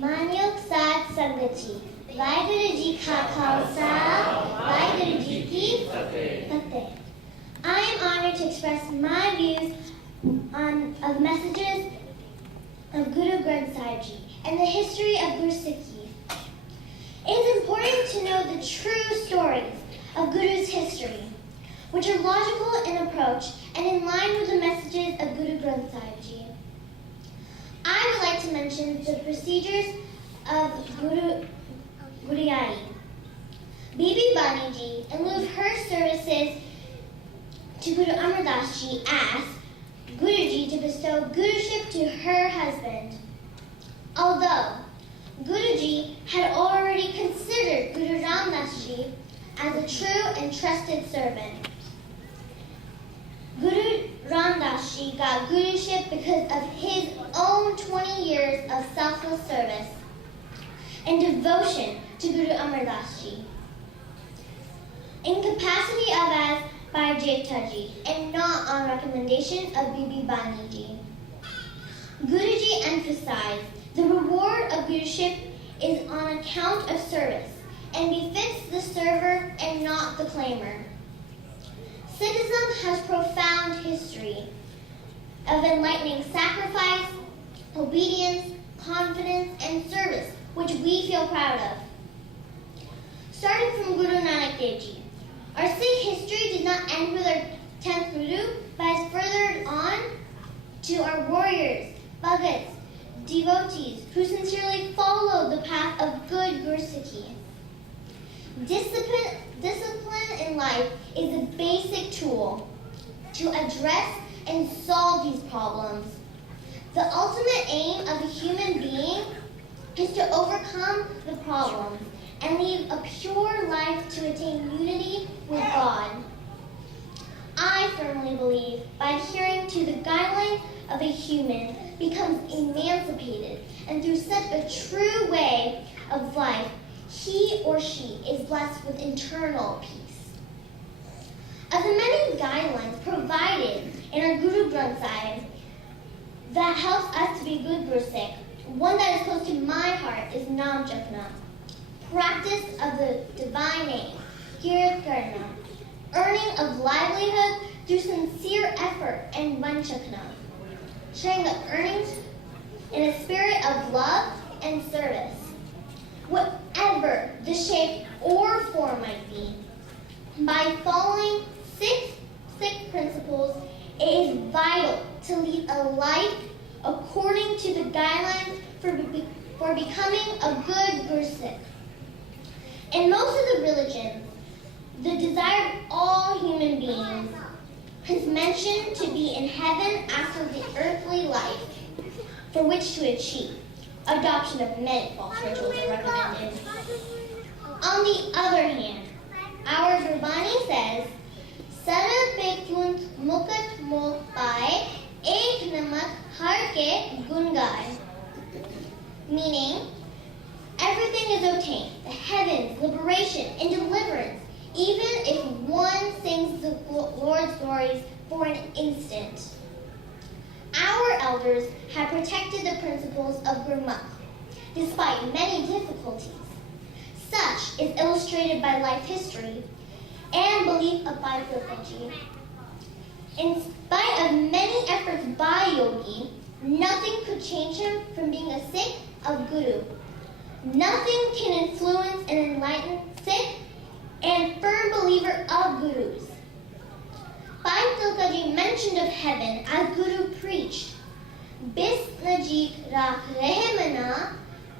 Manyok Sat Sangachi, Vaheguru Ji Ka Khalsa, Vaheguru Ji Ki Fateh. I am honored to express my views of messages of Guru Granth Sahib Ji and the history of Guru Sikhi. It is important to know the true stories of Guru's history, which are logical in approach and in line with the messages of Guru Granth Sahib Ji. I would like to mention the procedures of Guru Yai. Bibi Bani Ji, in lieu of her services to Guru Amar Das Ji, asked Guruji to bestow Guruship to her husband. Although Guruji had already considered Guru Ram Das Ji as a true and trusted servant. Guru Ram Das Ji got Guruship because of his own 20 years of selfless service and devotion to Guru Amar Das Ji, in capacity of as by Jeta Ji and not on recommendation of Bibi Bani Ji. Guruji emphasized the reward of Guruship is on account of service and befits the server and not the claimer. Sikhism has profound history of enlightening sacrifice, obedience, confidence, and service, which we feel proud of. Starting from Guru Nanak Dev Ji, our Sikh history did not end with our 10th Guru, but has furthered on to our warriors, bhagats, devotees who sincerely followed the path of good Guru Sikhi. Discipline in life is a basic tool to address and solve these problems. The ultimate aim of a human being is to overcome the problems and live a pure life to attain unity with God. I firmly believe by adhering to the guidelines of a human becomes emancipated, and through such a true way of life, he or she is blessed with internal peace. Of the many guidelines provided in our Guru Granth Sahib that helps us to be good Guru Sikh, one that is close to my heart is Nam Japna, practice of the divine name, Kirat Karna, earning of livelihood through sincere effort and Vanchakna, sharing the earnings in a spirit of love and service. Whatever the shape or form might be, by following six principles, it is vital to lead a life according to the guidelines for becoming a good Guru Sikh. In most of the religions, the desire of all human beings is mentioned to be in heaven after the earthly life, for which to achieve. Adoption of many false rituals are recommended. On the other hand, our Gurbani says, Sara Pekunt Mukat Mo Pai Ek Namak Har Ke Gungai, meaning everything is obtained, the heavens, liberation, and deliverance, even if one sings the Lord's glories for an instant. Our elders have protected the principles of Gurmukh, despite many difficulties. Such is illustrated by life history and belief of Bhai Ji. In spite of many efforts by Yogi, nothing could change him from being a Sikh of Guru. Nothing can influence an enlightened Sikh and firm believer of Gurus. Bhai Ji mentioned of heaven as Guru preached, Bis Najik Rakh Rehmana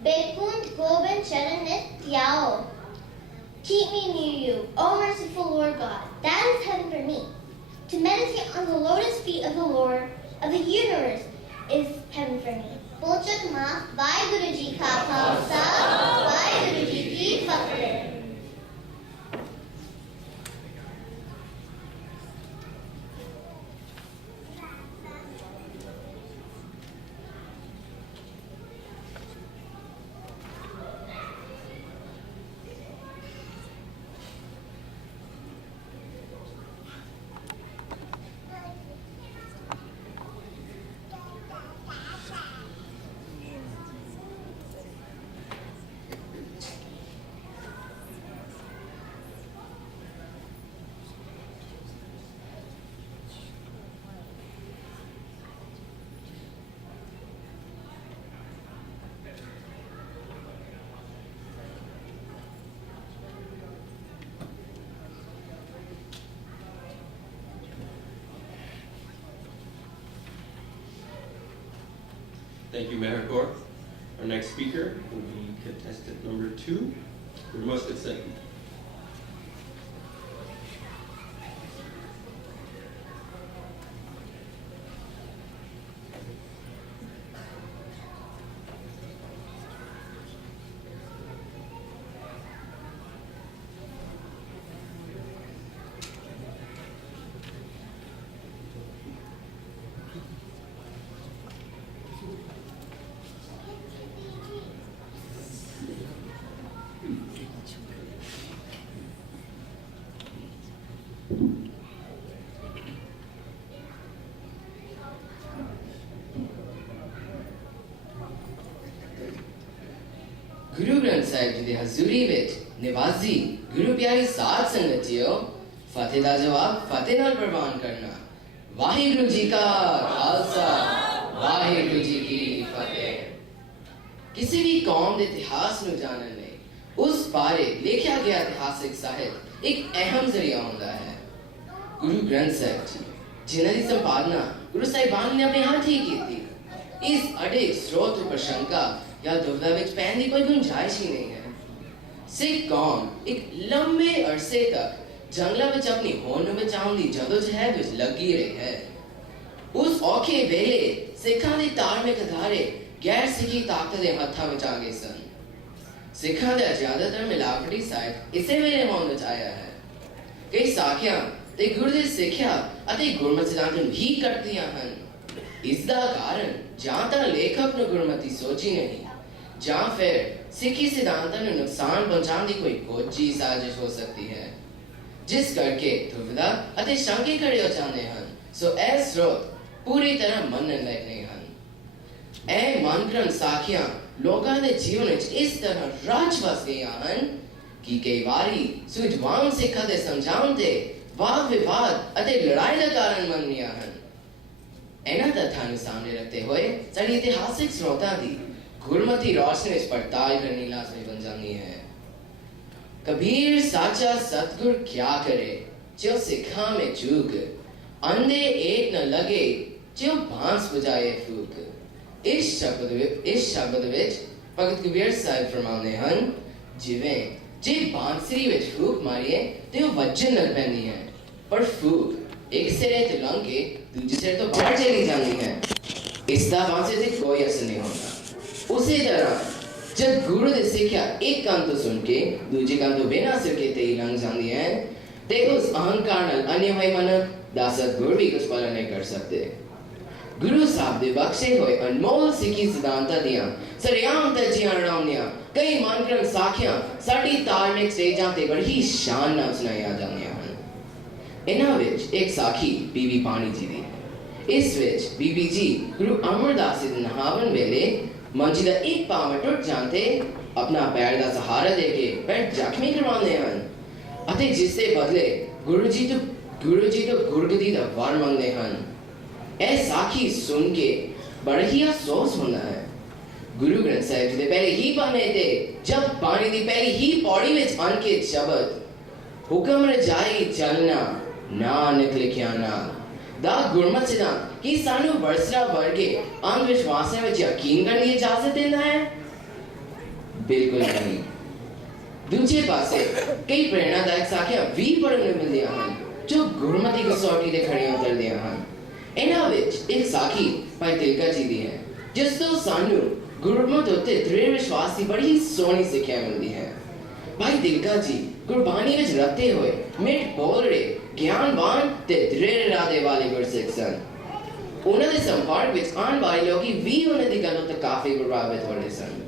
Bekunt Gobind Charanit Tyao. Keep me near you, O merciful Lord God. That is heaven for me. To meditate on the lotus feet of the Lord of the universe is heaven for me. Bolchak Ma, Vaheguru Ji Ka Khalsa, Vaheguru Ji Ki Fateh. Thank you, Meherkor. Our next speaker will be contestant number 2, Gurmustard Singh. Guru Granth Sahib Ji ਦੀ ਹਜ਼ੂਰੀ ਵਿੱਚ ਨਿਵਾਜ਼ੀ ਗੁਰੂ ਪਿਆਰੀ ਸਾਧ ਸੰਗਤ JIO ਫਤਿਹ ਦਾ ਜਵਾਬ ਫਤਿਹ ਨਾਲ ਪ੍ਰਵਾਨ ਕਰਨਾ ਵਾਹਿਗੁਰੂ ਜੀ ਕਾ ਖਾਲਸਾ ਵਾਹਿਗੁਰੂ ਜੀ ਕੀ ਫਤਿਹ ਕਿਸੇ ਵੀ ਕੌਮ ਦੇ ਇਤਿਹਾਸ ਨੂੰ ਜਾਣਨ ਲਈ ਉਸ ਬਾਰੇ ਲਿਖਿਆ ਗਿਆ ਇਤਿਹਾਸਿਕ ਸਾਹਿਤ ਇੱਕ ਅਹਿਮ ਜ਼ਰੀਆ ਹੁੰਦਾ ਹੈ ਗੁਰੂ ਗ੍ਰੰਥ ਸਾਹਿਬ ਜੀ ਜਿਨ੍ਹਾਂ ਦੀ ਸੰਪਾਦਨਾ ਗੁਰੂ ਸਾਹਿਬਾਨ ਨੇ ਆਪਣੇ ਹੱਥ ਹੀ ਕੀਤੀ ਇਸ ਅਡਿੱਗ ਸਰੋਤ ਉੱਪਰ ਸ਼ੰਕਾ या दुविधा विच पैन की कोई गुंजाइश ही नहीं है सिख कौम एक लंबे अरसे तक जंगलों में अपनी होंद बचाने की जदोजहद विच लगी रही है उस औखे वेले सिखां दे धार्मिक अधारे गैर सिखी ताकत के हत्थां विच आ गए सन सिखां दा ज्यादातर मिलावटी साहित्य इसे वेले होंद विच आया है कई साखियां ते गुरु दी सिक्ख्या अते गुरमत सिद्धांत नूं ही करदियां हन इसदा कारण जां तां लेखक नूं गुरमती सोची नहीं ਜਾਂ ਫਿਰ ਸਿੱਖੀ ਸਿਧਾਂਤਾਂ ਨੂੰ ਨੁਕਸਾਨ ਪਹੁੰਚਾਉਣ ਦੀ ਕੋਈ ਕੋਝੀ ਸਾਜ਼ਿਸ਼ ਹੋ ਸਕਦੀ ਹੈ ਜਿਸ ਕਰਕੇ ਦੁਵਿਧਾ ਅਤੇ ਸ਼ੰਕੇ ਖੜੇ ਹੋ ਜਾਂਦੇ ਹਨ ਸੋ ਇਹ ਸਰੋਤ ਪੂਰੀ ਤਰ੍ਹਾਂ ਮੰਨਣ ਲਾਇਕ ਨਹੀਂ ਹਨ ਇਹ ਮਨਗ੍ਰੰਥ ਸਾਖੀਆਂ ਲੋਕਾਂ ਦੇ ਜੀਵਨ ਵਿੱਚ ਇਸ ਤਰ੍ਹਾਂ ਰਾਜ ਵਸ ਗਈਆਂ ਹਨ ਕਿ ਕਈ ਵਾਰੀ ਸੂਝਵਾਨ ਸਿੱਖਾਂ ਦੇ ਸਮਝਾਉਣ ਤੇ ਵਾਦ ਵਿਵਾਦ ਅਤੇ ਲੜਾਈ ਦਾ ਕਾਰਨ ਬਣਦੀਆਂ ਹਨ ਇਹਨਾਂ ਤੱਥਾਂ ਨੂੰ ਸਾਹਮਣੇ ਰੱਖਦੇ ਹੋਏ ਸਾਡੀ ਇਤਿਹਾਸਿਕ ਸਰੋਤਾਂ ਦੀ गुरमती रोशनी इस पड़ताल करनी लाजमी बन जानी है कबीर साचा सतगुर क्या करे जो सिखा में चूक अंधे एक न लगे जो बांस बजाए फूक इस शब्द विच भगत कबीर साहिब फरमाते हैं जिवें जे बांसुरी विच फूक मारिए ते वो वजन लग पैंदी है पर फूक एक सिरे तो लंघ के दूजे सिरे तो बाहर चली जाती है इसका बांसुरी से कोई असर नहीं होता उसी तरह जब गुरु की सिक्ख्या एक कान तो सुन के दूजे कान तो बिना सिर के तेई लंघ जाती है ते उस अहंकार नाल अन्य भाई मनक दा सतगुर भी कुछ पालन नहीं कर सकते गुरु साहब दे बख्शे हुए अनमोल सिक्खी सिद्धांतां दियां सरेआम तज्जियां रड़ाउंदियां कई मनगढ़ंत साखियां साडी धार्मिक स्टेजां ते बड़ी शान नाल सुनाईयां जांदियां हन इन्हां विच एक साखी बीबी पानी जी दी इस विच बीबी जी गुरु अमरदास जी दे नहावन वेले मंजी का एक पाव टुट जाते अपना पैर का सहारा देके पैर जख्मी करवाते हैं अते जिससे बदले गुरु जी तो गुरगदी का वर मंगते हैं ऐ साखी सुन के बड़ा ही अफसोस होना है गुरु ग्रंथ साहिब जी पहले ही पाने थे जब पानी की पहली ही पौड़ी में अन के शब्द हुक्म रजाई चलना नानक लिखिया ना दा गुरमत सिद्धांत कि सानू वर्सरा वर्गे अंधविश्वासां विच यकीन करने की इजाजत देता है बिल्कुल नहीं दूजे पासे कई प्रेरणादायक साखियां भी पढ़ने मिलदियां हन जो गुरमती कसौटी ते खड़ियां उतरदियां हन इन्हां विच एक साखी भाई तिलका जी दी है जिस तो सानू गुरमत उत्ते दृढ़ विश्वास की बड़ी सोहनी सिक्ख्या मिलदी है भाई तिलका जी गुरबानी विच रते हुए मिठ बोल रहे ज्ञानवान ते दृढ़ इरादे वाले गुरसिख सन उन्हां दे संपर्क विच आने वाले लोग भी उन्हां दी गल्लों ते काफी प्रभावित हो रहे सन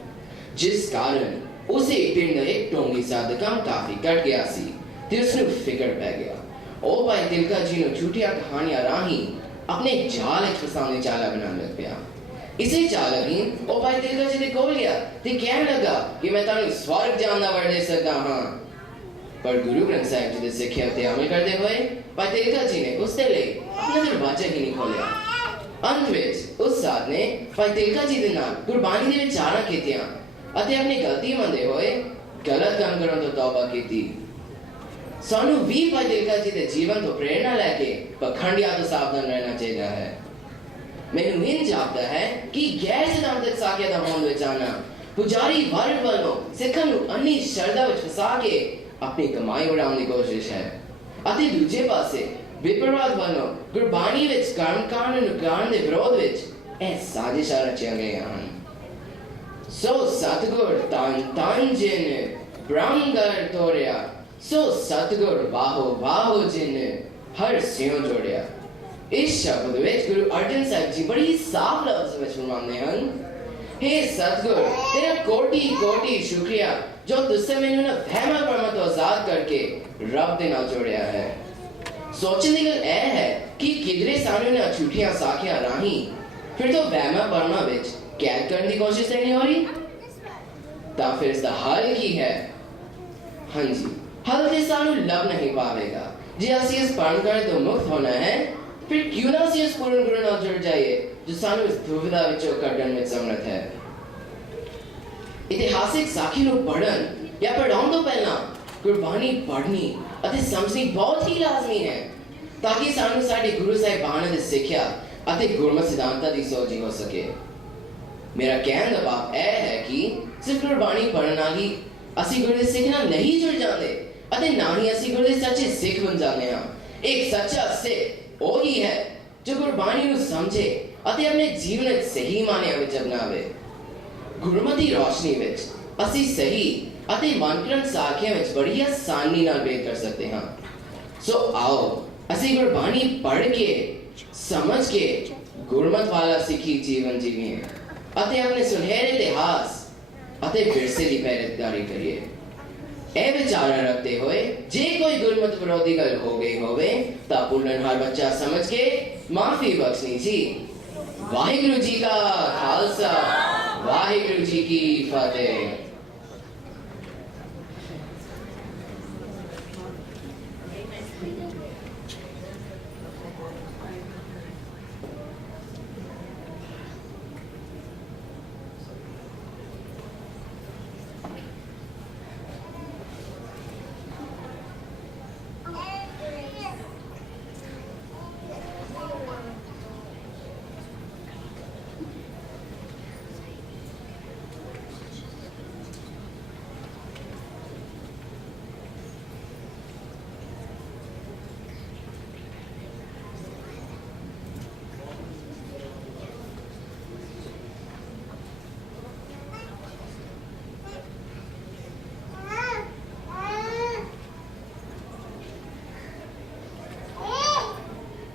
जिस कारण उसे पिंड एक टोंगी साधकम काफी कट गया सी ते उसनु फिकर पै गया ओ भाई तिलका जी नु झूठियां कहानियां राही अपने जाल विच फसाने चाला बनाने लग पिया इसे चाल ही ओ भाई तिलका जी दे कोल गया ते कहने लगा कि मैं तानू स्वर्ग जान दा वड़ दे सकदा हां पर गुरु ग्रंथ साहिब जी दे सिक्ख्या ते अमल करते हुए भाई तिलका जी ने उसके लिए अपना दरवाजा ही नहीं खोलिया अंत विच उस साध ने भाई तिलका जी दे नाल गुरबानी दे विचारां कीतियां अते अपनी गलती मंदे होए गलत काम करन तो तौबा कीती सानू भी भाई तिलका जी दे जीवन तो प्रेरणा लेके पखंडिया तो सावधान रहना चाहिए है ਮੈਨੂੰ ਇਹ ਜਾਪਦਾ ਹੈ ਕਿ ਗੈਰ ਸਿਧਾਂਤਕ ਸਾਖੀਆਂ ਦਾ ਹੋਂਦ ਵਿੱਚ ਆਉਣਾ ਪੁਜਾਰੀ ਵਰਗ ਵੱਲੋਂ ਸਿੱਖਾਂ ਨੂੰ ਅੰਨੀ ਸ਼ਰਧਾ ਵਿੱਚ ਫਸਾ ਕੇ ਆਪਣੀ ਕਮਾਈ ਉਡਾਉਣ ਦੀ ਕੋਸ਼ਿਸ਼ ਹੈ ਅਤੇ ਦੂਜੇ ਪਾਸੇ ਵਿਪਰਵਾਦ ਵੱਲੋਂ ਗੁਰਬਾਣੀ ਵਿੱਚ ਕਰਮ ਕਾਂਡ ਨੂੰ ਗਾਉਣ ਦੇ ਵਿਰੋਧ ਵਿੱਚ ਇਹ ਸਾਜ਼ਿਸ਼ਾਂ ਰਚੀਆਂ ਗਈਆਂ ਹਨ ਸੋ ਸਤਿਗੁਰ ਤਨ ਜਿਨ ਬ੍ਰਹਮਗਰ ਤੋੜਿਆ ਸੋ ਸਤਿਗੁਰ ਵਾਹੋ ਵਾਹੋ ਜਿਨ ਹਰ ਸਿਉ ਜੋੜਿਆ ਇਸ ਸ਼ਬਦ ਵਿੱਚ ਗੁਰੂ ਅਰਜਨ ਸਾਹਿਬ ਜੀ ਬੜੀ ਸਾਫ਼ ਲਫ਼ਜ਼ ਵਿੱਚ ਫਰਮਾਉਂਦੇ ਹਨ हे सतगुर तेरा कोटि कोटि शुक्रिया जो तुझसे मैंने ना वहमा भरमा तो आजाद करके रब दे नाल जोड़िया है सोचने की गल यह है कि किधरे सानू ना झूठियां साखियां राही फिर तो वहमा भरमा विच कैद करने की कोशिश नहीं हो रही ता फिर इसका हल की है हाँ जी हल ते सानू लब नहीं पावेगा जे असी इस परंपरा तो मुक्त होना है फिर क्यों ना असी इस पूर्ण गुरु नाल जुड़ जाइए जो सानू इस दुविधा विचों कढण विच समर्थ है इतिहासिक साखी ਨੂੰ ਪੜ੍ਹਨ ਜਾਂ ਪੜਾਉਣ ਤੋਂ ਪਹਿਲਾਂ ਗੁਰਬਾਣੀ ਪੜ੍ਹਨੀ ਅਤੇ ਸਮਝਣੀ ਬਹੁਤ ਹੀ ਲਾਜ਼ਮੀ ਹੈ ਤਾਂ ਕਿ ਸਾਨੂੰ ਸਾਡੇ ਗੁਰੂ ਸਾਹਿਬਾਨ ਦੀ ਸਿੱਖਿਆ ਅਤੇ ਗੁਰਮਤਿ ਸਿਧਾਂਤਾਂ ਦੀ ਸੋਝੀ ਹੋ ਸਕੇ ਮੇਰਾ ਕਹਿਣ ਦਾ ਭਾਵ ਇਹ ਹੈ ਕਿ ਸਿਰਫ ਗੁਰਬਾਣੀ ਪੜ੍ਹਨ ਨਾਲ ਹੀ ਅਸੀਂ ਗੁਰੂ ਦੇ ਸਿੱਖ ਨਾਲ ਨਹੀਂ ਜੁੜ ਜਾਂਦੇ ਅਤੇ ਨਾ ਹੀ ਅਸੀਂ ਗੁਰੂ ਦੇ ਸੱਚੇ ਸਿੱਖ ਬਣ ਜਾਂਦੇ ਹਾਂ ਇੱਕ ਸੱਚਾ ਸਿੱਖ ਉਹ ਹੀ ਹੈ ਜੋ ਗੁਰਬਾਣੀ ਨੂੰ ਸਮਝੇ ਅਤੇ ਆਪਣੇ ਜੀਵਨ ਵਿੱਚ ਸਹੀ ਮਾਨਿਆਂ ਵਿੱਚ ਅਪਣਾਵੇ ਗੁਰਮਤਿ ਰੋਸ਼ਨੀ ਵਿੱਚ ਅਸੀਂ ਸਹੀ ਅਤੇ ਮਨਕਰਨ ਸਾਖੀਆਂ ਵਿੱਚ ਬੜੀ ਆਸਾਨੀ ਨਾਲ ਵੇਖ ਕਰ ਸਕਦੇ ਹਾਂ ਸੋ ਆਓ ਅਸੀਂ ਗੁਰਬਾਣੀ ਪੜ੍ਹ ਕੇ ਸਮਝ ਕੇ ਗੁਰਮਤਿ ਵਾਲਾ ਸਿੱਖੀ ਜੀਵਨ ਜੀਵੀਏ ਅਤੇ ਆਪਣੇ ਸੁਨਹਿਰੇ ਇਤਿਹਾਸ ਅਤੇ ਵਿਰਸੇ ਦੀ ਪਹਿਰੇਦਾਰੀ ਕਰੀਏ ਇਹ ਵਿਚਾਰ ਰੱਖਦੇ ਹੋਏ ਜੇ ਕੋਈ ਗੁਰਮਤਿ ਵਿਰੋਧੀ ਗੱਲ ਹੋ ਗਈ ਹੋਵੇ ਤਾਂ ਭੁੱਲਣਹਾਰ ਬੱਚਾ ਸਮਝ ਕੇ ਮਾਫੀ ਬਖਸ਼ਣੀ ਜੀ ਵਾਹਿਗੁਰੂ ਜੀ ਕਾ ਖਾਲਸਾ ਵਾਹਿਗੁਰੂ ਜੀ ਕੀ ਫਤਿਹ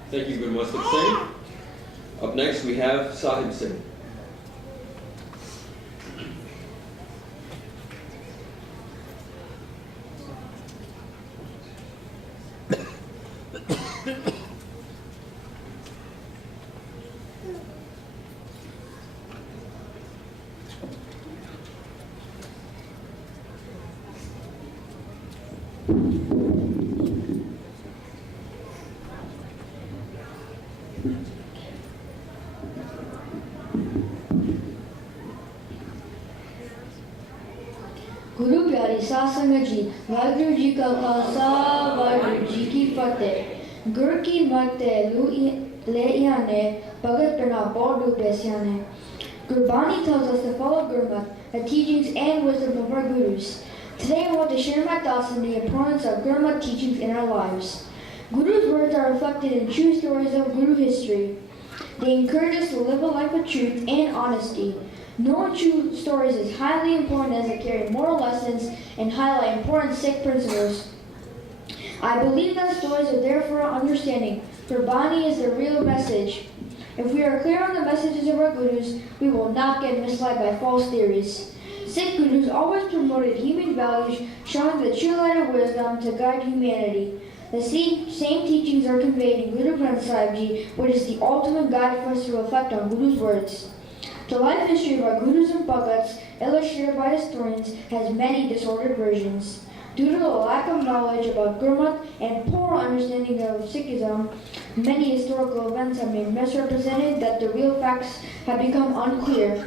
Thank you, Gurmustaq Singh. Up next, we have Sahib Singh. गुरु प्यारी साध संगत जी वाहिगुरु जी का खालसा वाहिगुरु जी की फतेह गुर की मत ले ने भगत करना बहुत डूबे Gurbani tells us to follow Gurmat, the teachings and wisdom of our gurus. Today I want to share my thoughts on the importance of Gurmat teachings in our lives. Guru's words are reflected in true stories of Guru history. They encourage us to live a life of truth and honesty. Knowing true stories is highly important as they carry moral lessons and highlight important Sikh principles. I believe that stories are there for our understanding. Gurbani is the real message. If we are clear on the messages of our gurus, we will not get misled by false theories. Sikh gurus always promoted human values, showing the true light of wisdom to guide humanity. The same teachings are conveyed in Guru Granth Sahib Ji, which is the ultimate guide for us to reflect on Guru's words. The life history of our gurus and bhagats, illustrated by historians, has many disordered versions. Due to the lack of knowledge about Gurmat and poor understanding of Sikhism, many historical events have been misrepresented that the real facts have become unclear.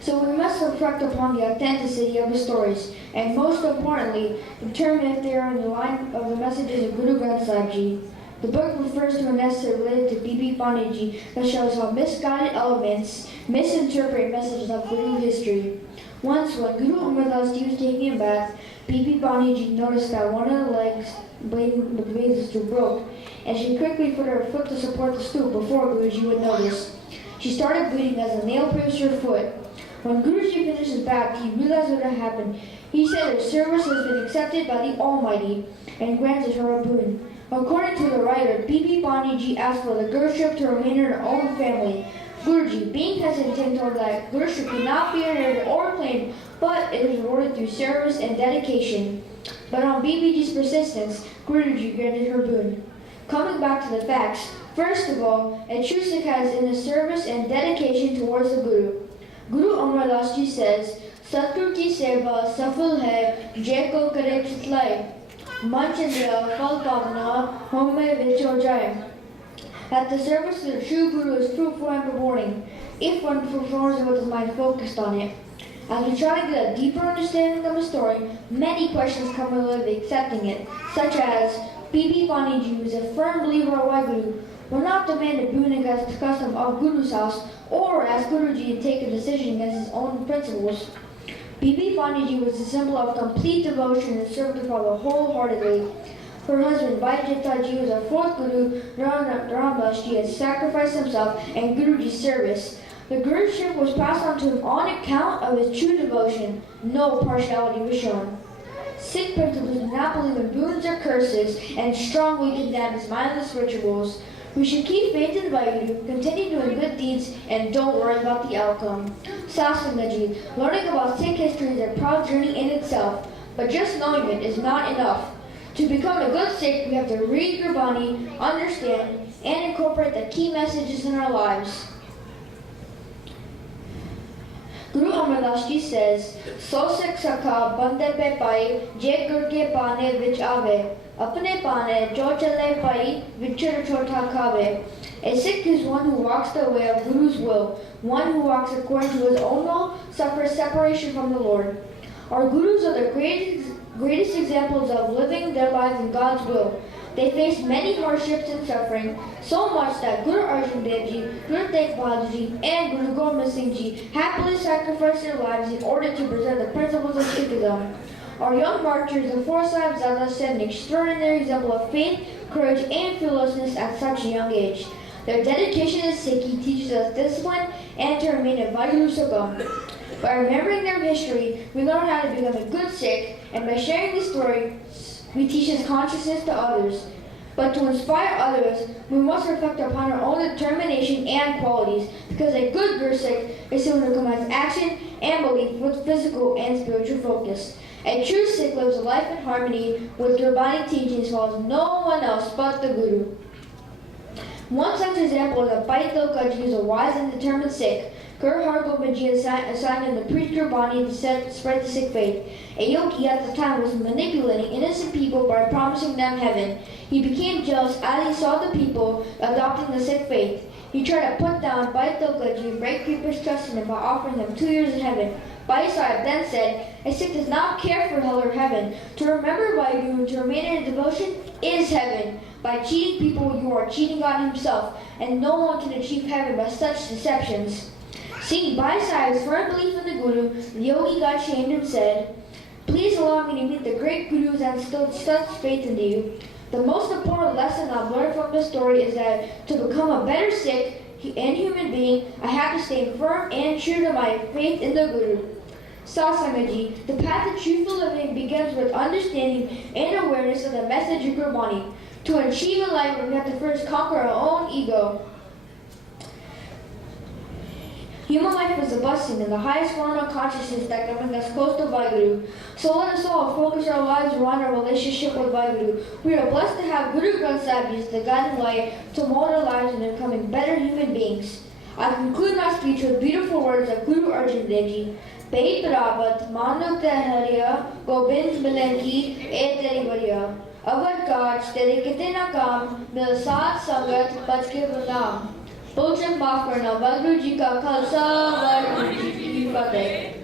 So we must reflect upon the authenticity of the stories, and most importantly, determine if they are in the line of the messages of Guru Granth Sahib Ji. The book refers to an essay related to Bibi Bani Ji that shows how misguided elements misinterpret messages of Guru history. Once, when Guru Amar Das Ji was taking a bath, Bibi Bani Ji noticed that one of the legs with the bathing stool broke, and she quickly put her foot to support the stool before Guruji would notice. She started bleeding as a nail pierced her foot. When Guruji finished his bath, he realized what had happened. He said her service has been accepted by the Almighty and granted her a boon. According to the writer, Bibi Bani Ji asked for the Guruship to remain in her own family. Guruji, being hesitant, told that Guruship could not be inherited or claimed, but it is rewarded through service and dedication. But on Bibi Ji's persistence, Guruji granted her boon. Coming back to the facts, first of all, a true Sikh has in his service and dedication towards the Guru. Guru Amar Das Ji says, Satguru ki seva safal hai, jai ko kare chitlai. Manchandra fal pavana, home vicho jai. That the service of the true Guru is fruitful and rewarding, if one performs it with his mind focused on it. As we try to get a deeper understanding of the story, many questions come related to accepting it, such as, Bibi Bani Ji was a firm believer of Waheguru, will not demand a boon against the custom of Guru's house, or ask Guruji to take a decision against his own principles. Bibi Bani Ji was a symbol of complete devotion and served the Father wholeheartedly. Her husband, Bhai Ji, was a fourth Guru. Ram Das Ji had sacrificed himself in Guruji's service. The Guruship was passed on to him on account of his true devotion. No partiality was shown. Sikh principles do not believe in boons or curses and strongly condemn his mindless rituals. We should keep faith in Vaheguru, continue doing good deeds, and don't worry about the outcome. Sasangaji, learning about Sikh history is a proud journey in itself, but just knowing it is not enough. To become a good Sikh, we have to read Gurbani, understand, and incorporate the key messages in our lives. Guru Amar Das Ji says, So Sikh Sakha bande pe pai, je gur ke paane vich aave, apne paane jo chale pai, vichar chota khave. A Sikh is one who walks the way of Guru's will. One who walks according to his own will suffers separation from the Lord. Our Gurus are the greatest examples of living their lives in God's will. They faced many hardships and suffering, so much that Guru Arjan Dev Ji, Guru Tegh Bahadur Ji, and Guru Gobind Singh Ji happily sacrificed their lives in order to preserve the principles of Sikhism. Our young martyrs, the four Sahibzadas, set an extraordinary example of faith, courage, and fearlessness at such a young age. Their dedication to Sikhi teaches us discipline and to remain a Vaheguru Sangam. By remembering their history, we learn how to become a good Sikh, and by sharing this story, we teach his consciousness to others. But to inspire others, we must reflect upon our own determination and qualities, because a good Guru Sikh is someone who combines action and belief with physical and spiritual focus. A true Sikh lives a life in harmony with Gurbani teachings, follows no one else but the Guru. One such example is that Bhai Tilka Ji is a wise and determined Sikh. Guru Har Gobind Ji assigned him to preach Gurbani to spread the Sikh faith. A yogi at the time was manipulating innocent people by promising them heaven. He became jealous as he saw the people adopting the Sikh faith. He tried to put down Bhai Tilka Ji and break people's trust in him by offering them 2 years in heaven. Bhai Sahib then said, a Sikh does not care for hell or heaven. To remember Vaheguru and to remain in devotion is heaven. By cheating people, you are cheating God himself, and no one can achieve heaven by such deceptions. Seeing Bhai Sahib's firm belief in the Guru, the yogi got shamed and said, Please allow me to meet the great Gurus and instilled such faith into you. The most important lesson I've learned from this story is that to become a better Sikh and human being, I have to stay firm and true to my faith in the Guru. Satsangaji, the path to truthful living begins with understanding and awareness of the message of Gurbani. To achieve a life, we have to first conquer our own ego. Human life is a blessing and the highest form of consciousness that can bring us close to Vaheguru. So let us all focus our lives around our relationship with Vaheguru. We are blessed to have Guru Granth Sahib as the guiding light to mold our lives into becoming better human beings. I conclude my speech with beautiful words of Guru Arjan Dev Ji. Bei Prabhat Manuk Tehariya Gobind Milenki E Teri Variya. Avar Kaj Tere Kite Na Kam Mil Saat Sangat Bach Ke Pranam. Pulchan Maaf Karna. Vaheguru Ji Ka Khalsa, Vaheguru Ji Ki Fateh.